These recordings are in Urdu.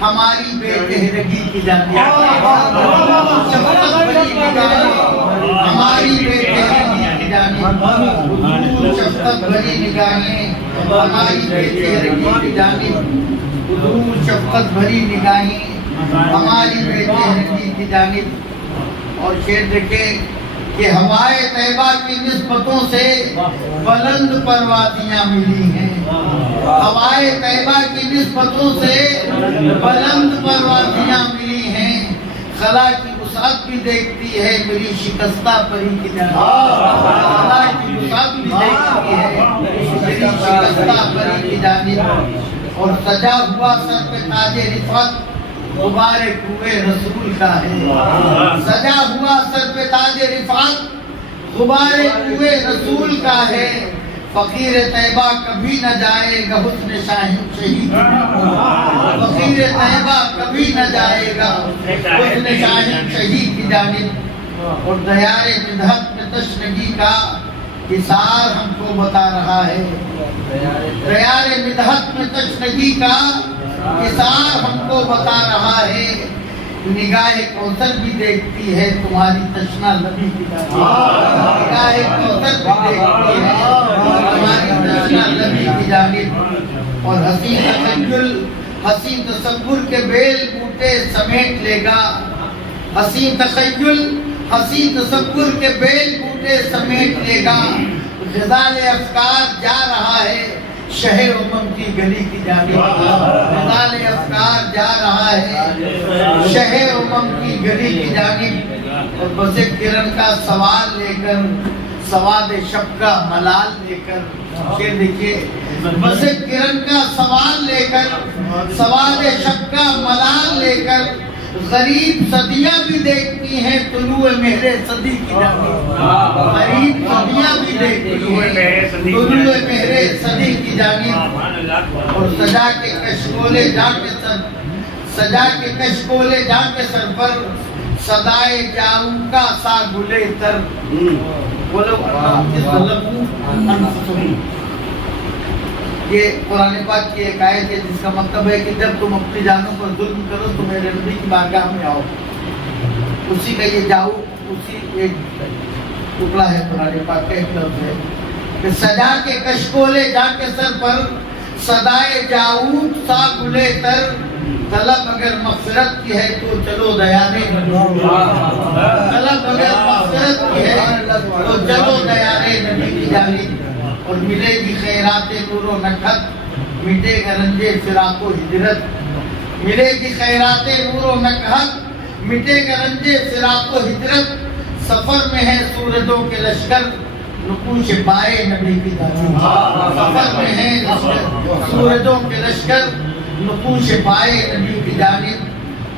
ہماری بے چہرگی کی جانب شفقت بھری نگاہیں ہماری بے چہرگی کی جانب حضور شفقت بھری نگاہیں ہماری بے چہرگی کی جانب حضور شفقت بھری نگاہیں ہماری بے چہرگی کی جانب. اور شعر دیکھیں کہ ہوائے طیبہ کی نسبتوں سے بلند پروازیاں ملی ہیں. ہوائے طیبہ کی نسبتوں سے بلند پروازیاں ملی ہیں. خلا کی وسعت بھی دیکھتی ہے میری شکستہ پری کی جانب. خلا کی وسعت بھی دیکھتی ہے میری شکستہ پری کی جانب. اور سجا ہوا سر پہ تاج رفعت غبار کوئے رسول کا ہے. سجا ہوا سر پہ تاج رفعت غبار کوئے رسول کا ہے. فقیر طیبہ کبھی نہ جائے گا حسن شاہین شہید. فقیر طیبہ کبھی نہ جائے گا حسن شاہین شہید کی جانب. اور دیار مدحت میں تشنگی کا حصار ہم کو بتا رہا ہے. دیار مدحت میں تشنگی کا حصار ہم کو بتا رہا ہے. نگاہ کوثر بھی دیکھتی ہے تمہاری تشنا لبی کی جانب. نگاہ کوثر بھی دیکھتی ہے تمہاری تشنا لبی کی جانب. اور حسین تخیل حسین تصور کے بیل بوٹے سمیٹ لے گا. حسین تخیل حسین تصور کے بیل بوٹے سمیٹ لے گا. غزال افکار جا رہا ہے شہر امم کی گلی کی جانب. غزال افکار جا رہا ہے شہر امم کی گلی کی جانب. اور بس کرن کا سوال لے کر سواد شب کا ملال لے کر. یہ دیکھیے بس کرن کا سوال لے کر سواد شب کا ملال لے کر غریب صدیاں بھی دیکھتی ہیں طلوع مہر صدی کی جانب. غریب صدیاں بھی دیکھتی ہیں طلوع مہر صدی کی جانب. اور سجا کے کشکولے جا کے سر پر صدائے جاؤں کا سا گلے تر. یہ قرآن پاک کی ایک آیت ہے جس کا مطلب ہے کہ جب تم اپنی جانوں پر ظلم کرو تو میرے نبی کی بارگاہ میں آؤ. اسی کا یہ جاؤ اسی ایک ٹکڑا ہے قرآن پاک کا. ایک لفظ ہے کہ سجا کے کشکولے جا کے سر پر صدائے جاؤں سا گلے تر. طلب اگر مغفرت کی ہے تو چلو دیانے طلب اگر مغفرت کی ہے تو چلو دیانے نبی کی جانب. اور ملے گی خیرات نور و نکھت مٹے گا رنجے فراق و ہجرت. ملے گی خیرات نور و نکھت مٹے گا رنجے فراق و ہجرت. سفر میں ہے سورجوں کے لشکر نقوش پائے نبی کی جانب. سفر میں ہے سورجوں کے لشکر نقوش پائے نبی کی جانب.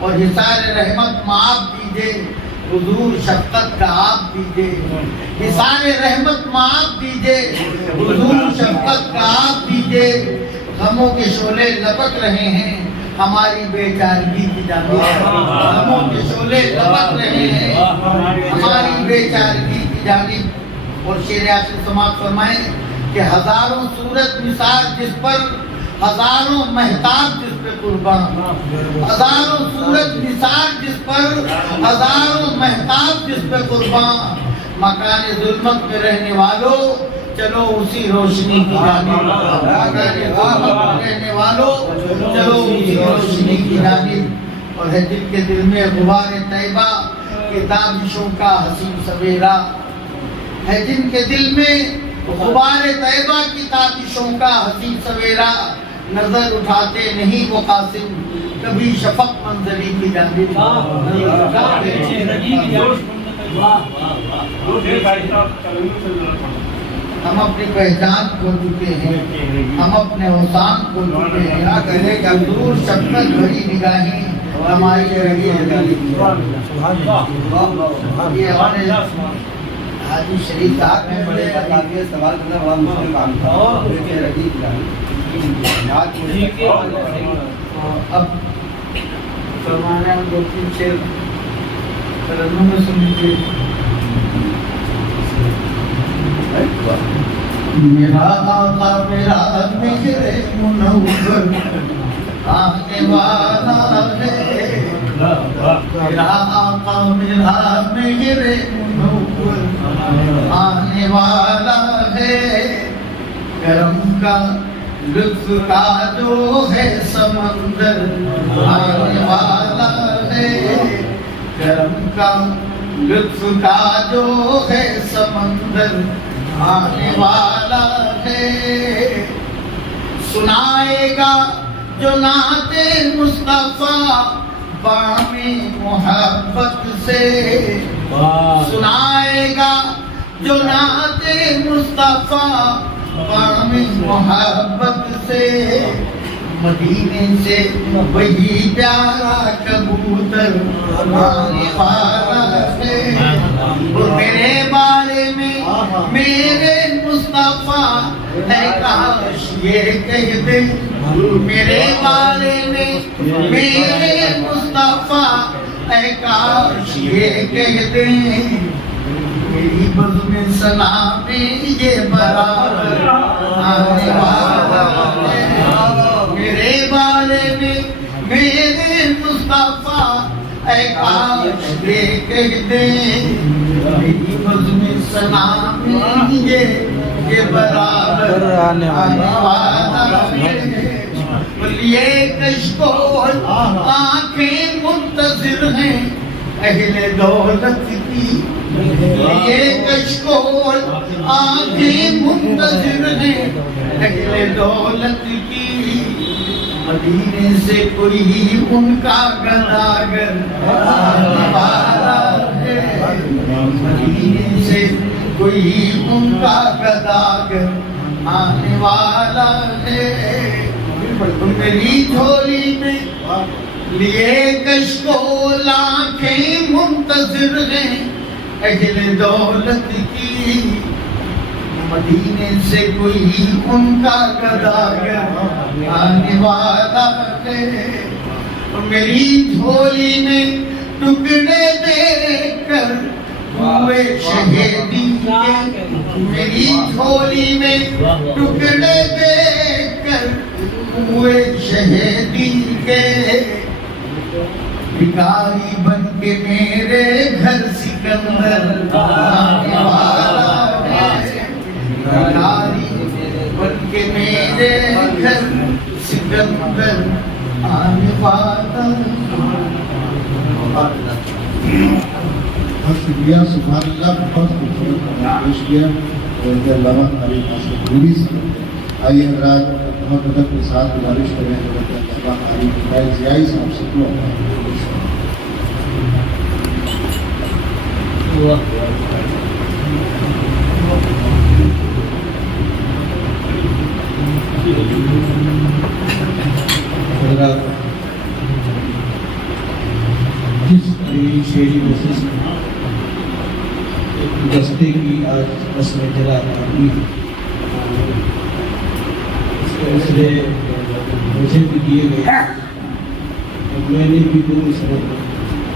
اور حصار رحمت معاف دیجئے حضور شفقت کا آپ دیجئے. حصار رحمت معاف دیجئے حضور شفقت کا آپ دیجئے. غموں کے شعلے لپک رہے ہیں ہماری بے چارگی کی جانب. غموں کے شعلے لپک رہے ہیں ہماری بے چارگی کی جانب. اور شعر عاشق سماعت فرمائیں کہ ہزاروں صورت مثال جس پر ہزاروں مہتاب جس پہ قربان. ہزاروں صورت مثال جس پر ہزاروں مہتاب جس پہ قربان. مکان ظلمت میں رہنے والوں چلو اسی روشنی کی جانب. مکان ظلمت میں رہنے والوں چلو اسی روشنی کی جانب. اور ہے جن کے دل میں غبار طیبہ کی تابشوں کا حسین سویرا. ہے جن کے دل میں غبار طیبہ کی تابشوں کا حسین سویرا. نظر اٹھاتے نہیں وہ قاسم کبھی شفق منظری کی جانب. ہم اپنی پہچان کھو چکے ہیں ہم اپنے اوسان کھو چکے ہیں. حضور شفقت بھری نگاہیں ہماری رہی ہے. یہ ہمارے حاجی شریف صاحب میں بڑے سوال کرنا بڑا مشکل کام تھا. اب فرمانا ہم دو تین شعر ترنم میں سن لیجیے. میرا آقا میرا مہر منور آنے والا ہے تیرا آقا میرا میرے منور آنے والا ہے کرم کا لطف کا جو ہے سمندر آنے والا ہے کرم کا لطف کا جو ہے سمندر آنے والا ہے سنائے گا جو نعت مصطفیٰ بام محبت سے سنائے گا جو نعت مصطفیٰ بام محبت سے مدینے سے وہی پیارا کبوتر آنے والا ہے اور میرے بارے میں میرے مصطفیٰ ہے کاش یہ کہہ دے میرے بارے میں میرے مصطفیٰ ہے کاش یہ کہہ دے میری بزم سلام میں یہ برابر آنے والا ہے میرے بارے میں میرے مصطفیٰ اے کاش یہ کہہ دے میری بزم سلام میں یہ برابر آنے والا ہے یہ کشکول آنکھیں منتظر ہیں اہل دولت کی یہ کشکول آنکھیں منتظر ہیں اہل دولت کی مدینے سے کوئی ان کا گداگر آنے والا ہے مدینے سے کوئی ان کا گداگر آنے والا ہے میری جھولی میں لیے کشکول آنکھیں منتظر ہیں اہل دولت کی مدینے سے کوئی ان کا گداگر آنے والا ہے میری جھولی میں ٹکڑے دیکھ کر ہوئے شہیدی کے میری جھولی میں ٹکڑے دیکھ کر ہوئے شہیدی کے بھکاری بن کے میرے گھر سکندر آنے والا ہے بھکاری بن کے میرے گھر سکندر آنے والا بہت شکریہ سبحان اللہ بہت خوبصورت پیش کیا اور ان کے علاوہ ہماری پوری سے آئیے حضرات بہت ادب کے ساتھ گزارش کریں ضیائی صاحب سے جس شعری کوشش دستے کی آج رسم جلا آتی ہے اس کے سلسلے مجھے بھی دیے گئے اور میں نے بھی دو سبق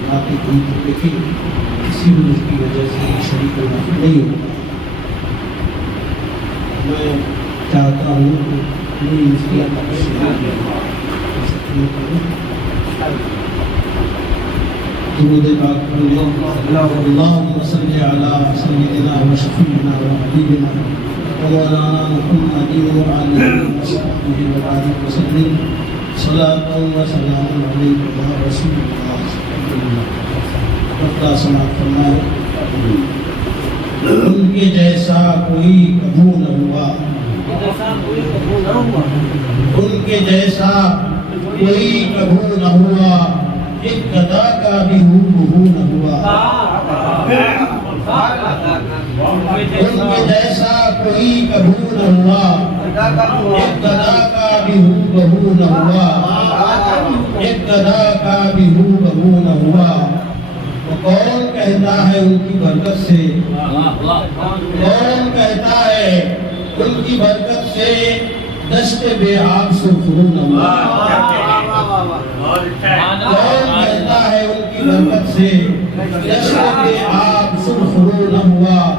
ناطق ہوئی تھی لیکن کسی بھی اس کی وجہ سے شریک ہونا نہیں ہوتا میں چاہتا ہوں کہ میری مشکلات کا درود پاک پڑھیں اللہم صلی علی سیدنا و شفیعنا و حبیبنا مولانا محمد و آلہ و صحبہ و بارک وسلم صلاۃ و سلام علیک یا رسول اللہ اللہ صلاۃ فرمائے ان کے جیسا کوئی کبھی نہ ہوا ان کے جیسا کوئی کبھی نہ ہوا ایک گدا کا بھی ہو نہ ہوا ان کے جیسا کوئی کبھی نہ ہوا ایک گدا کا بھی ہو نہ ہوا ایک گدا کا بھی ہو نہ ہوا وہ کون کہتا ہے ان کی برکت سے کون کہتا ہے ان کی برکت سے دشت بے آب سرخرو نہ ہوا کون کہتا ہے ان کی برکت سے دشت بے آب سرخرو نہ ہوا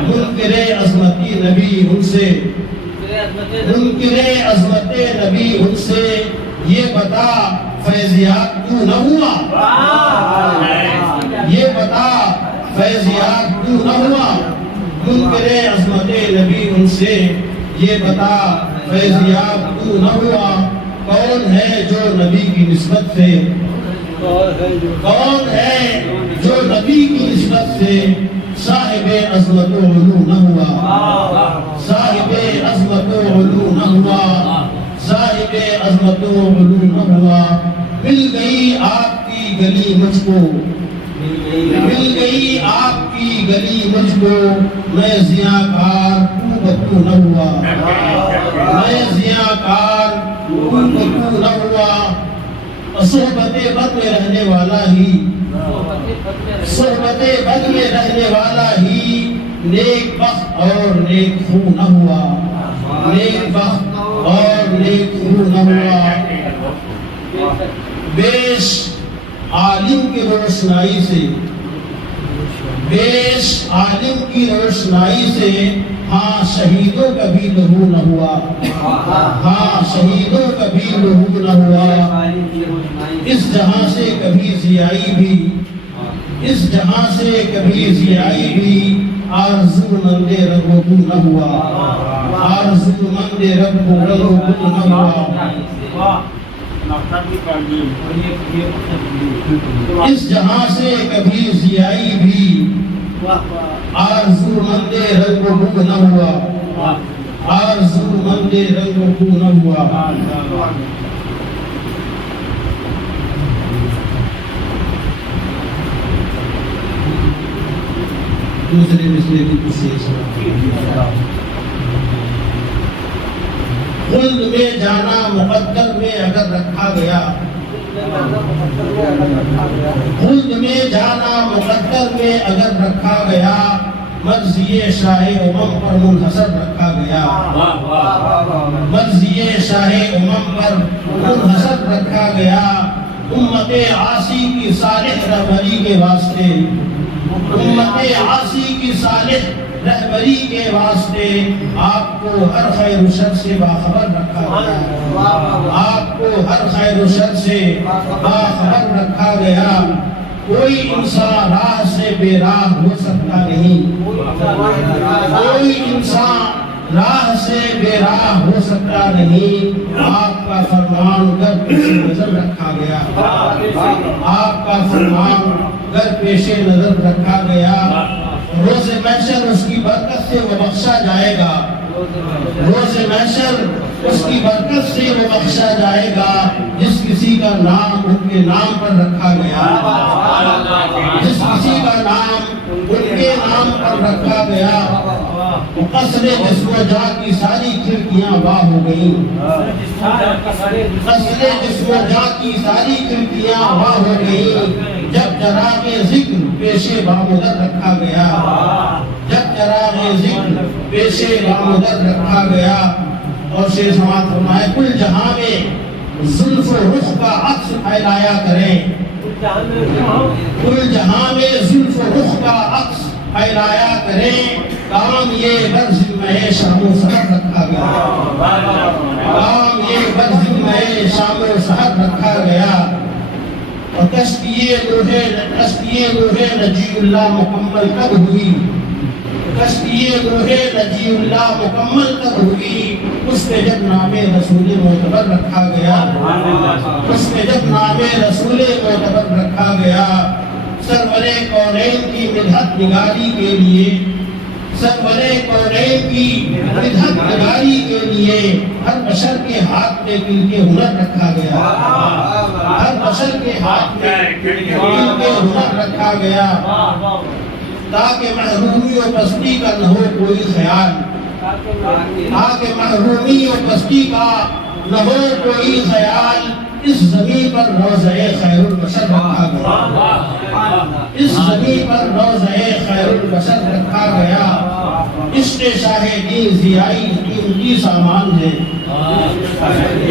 منکر عظمتی نبی ان سے منکر عظمت نبی ان سے یہ بتا فیضیات کیوں نہ ہوا، یہ بتا فیضیات کیوں نہ ہوا، منکر عظمت نبی ان سے یہ بتا فیضیات کیوں نہ ہوا، کون ہے جو نبی کی نسبت سے، کون ہے جو نبی کی نسبت سے صاحب عظمت و علو نہ ہوا، صاحب عظمت و علو نہ ہوا، صاحب عظمت و علو نہ ہوا، مل گئی آپ کی گلی مجھ کو، مل گئی آپ کی گلی مجھ کو، میں ضیاءکار تو بکو نہ ہوا، میں ضیاءکار تو بکو نہ ہوا، صحبت بد میں رہنے والا ہی، صحبت بد میں رہنے والا ہی نیک بخت اور نیک خو نہ ہوا، نیک بخت اور نیک خو نہ ہوا، بیش عالم کی روشنائی سے، بیش عالم کی روشنائی سے ہاں شہیدوں کا بھی لہو نہ ہوا، ہاں شہیدوں کا بھی لہو نہ ہوا، اس جہاں سے کبھی ضیائی بھی، اس جہاں سے کبھی ضیائی بھی آرزو مند رب و بو نہ ہوا، آرزو مند رب و بو نہ ہوا، اس جہاں سے کبھی ضیائی بھی آرزو مند رب و بو نہ ہوا، آرزو مند رب و بو نہ ہوا، دوسرے مسئلے کی کوشش، خلد میں جانا مقدر میں اگر رکھا گیا، خلد میں جانا مقدر میں اگر رکھا گیا، مرضی شاہ امم پر منحصر رکھا گیا، مرضی شاہ امم پر منحصر رکھا گیا، امت عاصی کی صالح رہبری کے واسطے، امت عاصی کی صالح رہبری کے واسطے آپ کو ہر خیر و شر سے باخبر رکھا گیا، آپ کو ہر خیر و شر سے باخبر رکھا گیا، کوئی انسان راہ سے بے راہ ہو سکتا نہیں، کوئی انسان راہ سے بے راہ ہو سکتا نہیں، آپ کا فرمان گر پیش نظر رکھا گیا، آپ کا فرمان گر پیش نظر رکھا گیا، روز محشر اس کی برکت سے وہ بخشا جائے گا، روز محشر اس کی برکت سے وہ بخشا جائے گا جس کسی کا نام ان کے نام پر رکھا گیا، جس کسی کا نام ان کے نام پر رکھا گیا، قصر جسم و جاں کی ساری کھڑکیاں واہ ہو گئیں، قصر جسم و جاں کی ساری کھڑکیاں واہ ہو گئیں، جب چراغ ذکر پیشے بامدد رکھا گیا، جب چراغ ذکر پیشے بامدد رکھا گیا، اور شیر سماعت فرمائے کل جہاں میں زلف و رخ کا عکس پھیلایا کریں، کل جہاں میں زلف و رخ کا عکس پھیلایا کریں، کام یہ برذمہ شام و سحر رکھا گیا، کام یہ برذمہ شام و سحر رکھا گیا، اور تشکیے روح نجی اللہ مکمل کب ہوئی، تشکیے روح نجی اللہ مکمل کب ہوئی، اس میں جب نام رسول معتبر رکھا گیا، اس میں جب نام رسول معتبر رکھا گیا، سرور کونین کی مدحت نگاری کے لیے، سرور کونین کی مدحت نگاری کے لیے ہر بشر کے ہاتھ میں دل کے ہنر رکھا گیا، ہر بشر کے ہاتھ میں دل کے ہنر رکھا گیا، تاکہ محرومی و پستی کا نہ ہو کوئی خیال، تاکہ محرومی و پستی کا نہ ہو کوئی خیال، اس زمین پر روضہ خیر البشر رکھا گیا، اس زمین پر روضہ خیر البشر رکھا گیا، عشق شاہ دین ضیائی قیمتی سامان ہے،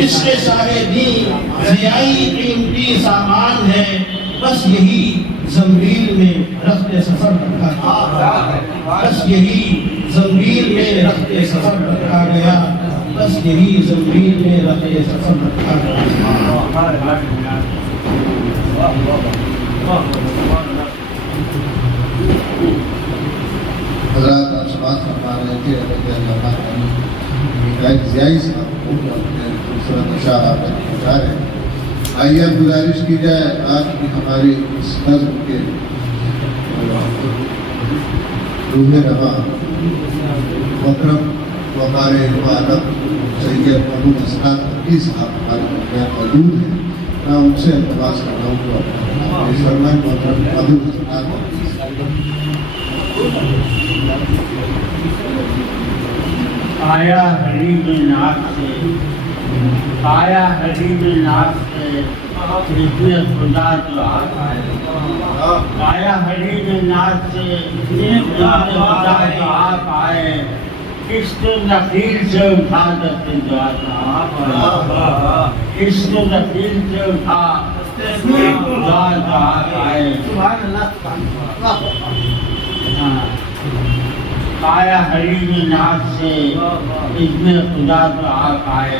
عشق شاہ دین ضیائی قیمتی سامان ہے، بس یہی زنبیل میں رخت سفر رکھا گیا، بس یہی زنبیل میں رخت سفر رکھا گیا، بس یہی زمین میں رکھے سفر رکھا حضرات آپ سماعت فرما رہے تھے رضی اللہ عنہ ایک ضیائی صاحب کو اپنے خوبصورت اشعار آپ تک پہنچا رہے ہیں. آئیے اب گزارش کی جائے آج کی ہماری اس نظم کے روح رواں مکرم وقار ادب سید محمود اسرار ترکی صاحب ہمارے درمیان موجود ہیں. میں ان سے التماس کر رہا ہوں کہ شرمن محترم محمود اسرار آیا حریب ناک سے آیا حریب ناک سے رضوِ خدا تو آتا ہے. آیا حریب ناک سے رضوِ خدا تو آپ آئے. عشق نخیل سے اٹھا دستے دعا تو آپ آئے. عشق نخیل سے اٹھا دستے خدا تو آپ آئے. آیا حریب ناک سے اذن خدا تو آپ آئے.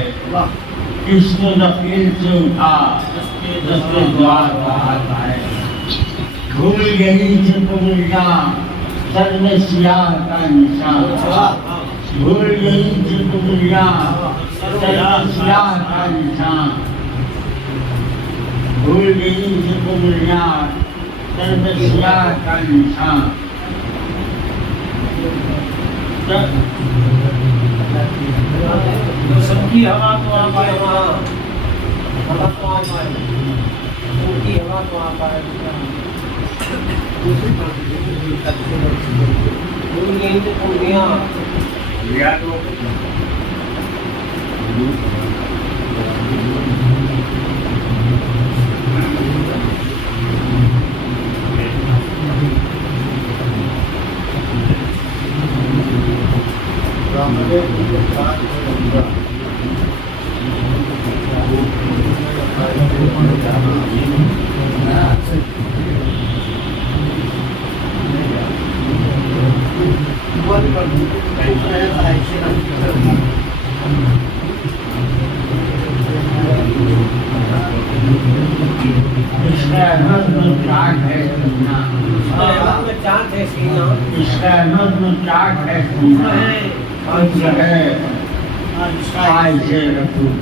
عشق نخیل سے اٹھا دست دعا تو آپ آئے. بھول گئی تھی کملیاں سر میں سیاہ کا نشان. بھول گئی تھی کملیاں سر میں سیاہ کا نشان. بھول گئی تھی کملیاں سر میں سیاہ کا نشان. سب کی ہوا تو آپ آئے وہاں ہوا تو آپ آئے سب کی ہوا تو آپ آئے بھول گئی تو کملیاں چاند ہے سینا عشق احمد میں چاٹ ہے سینا عشق ہے عائشہ رسول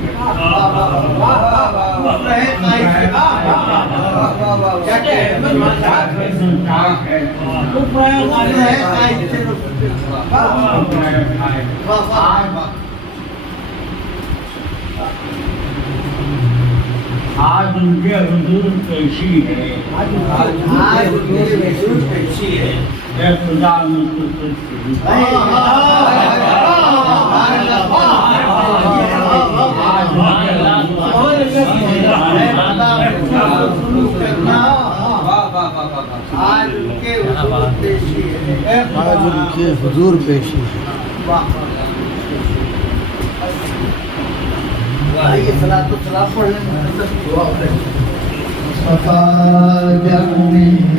آج ان کے حضور پیشی ہے. اے خدا مجھ کو تجھ سے آج ان کے حضور پیشی آئیے صلاۃ و سلام پڑھ لیں. مصطفیٰ جان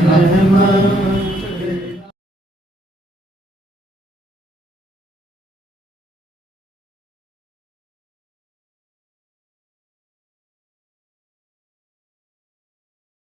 رحمت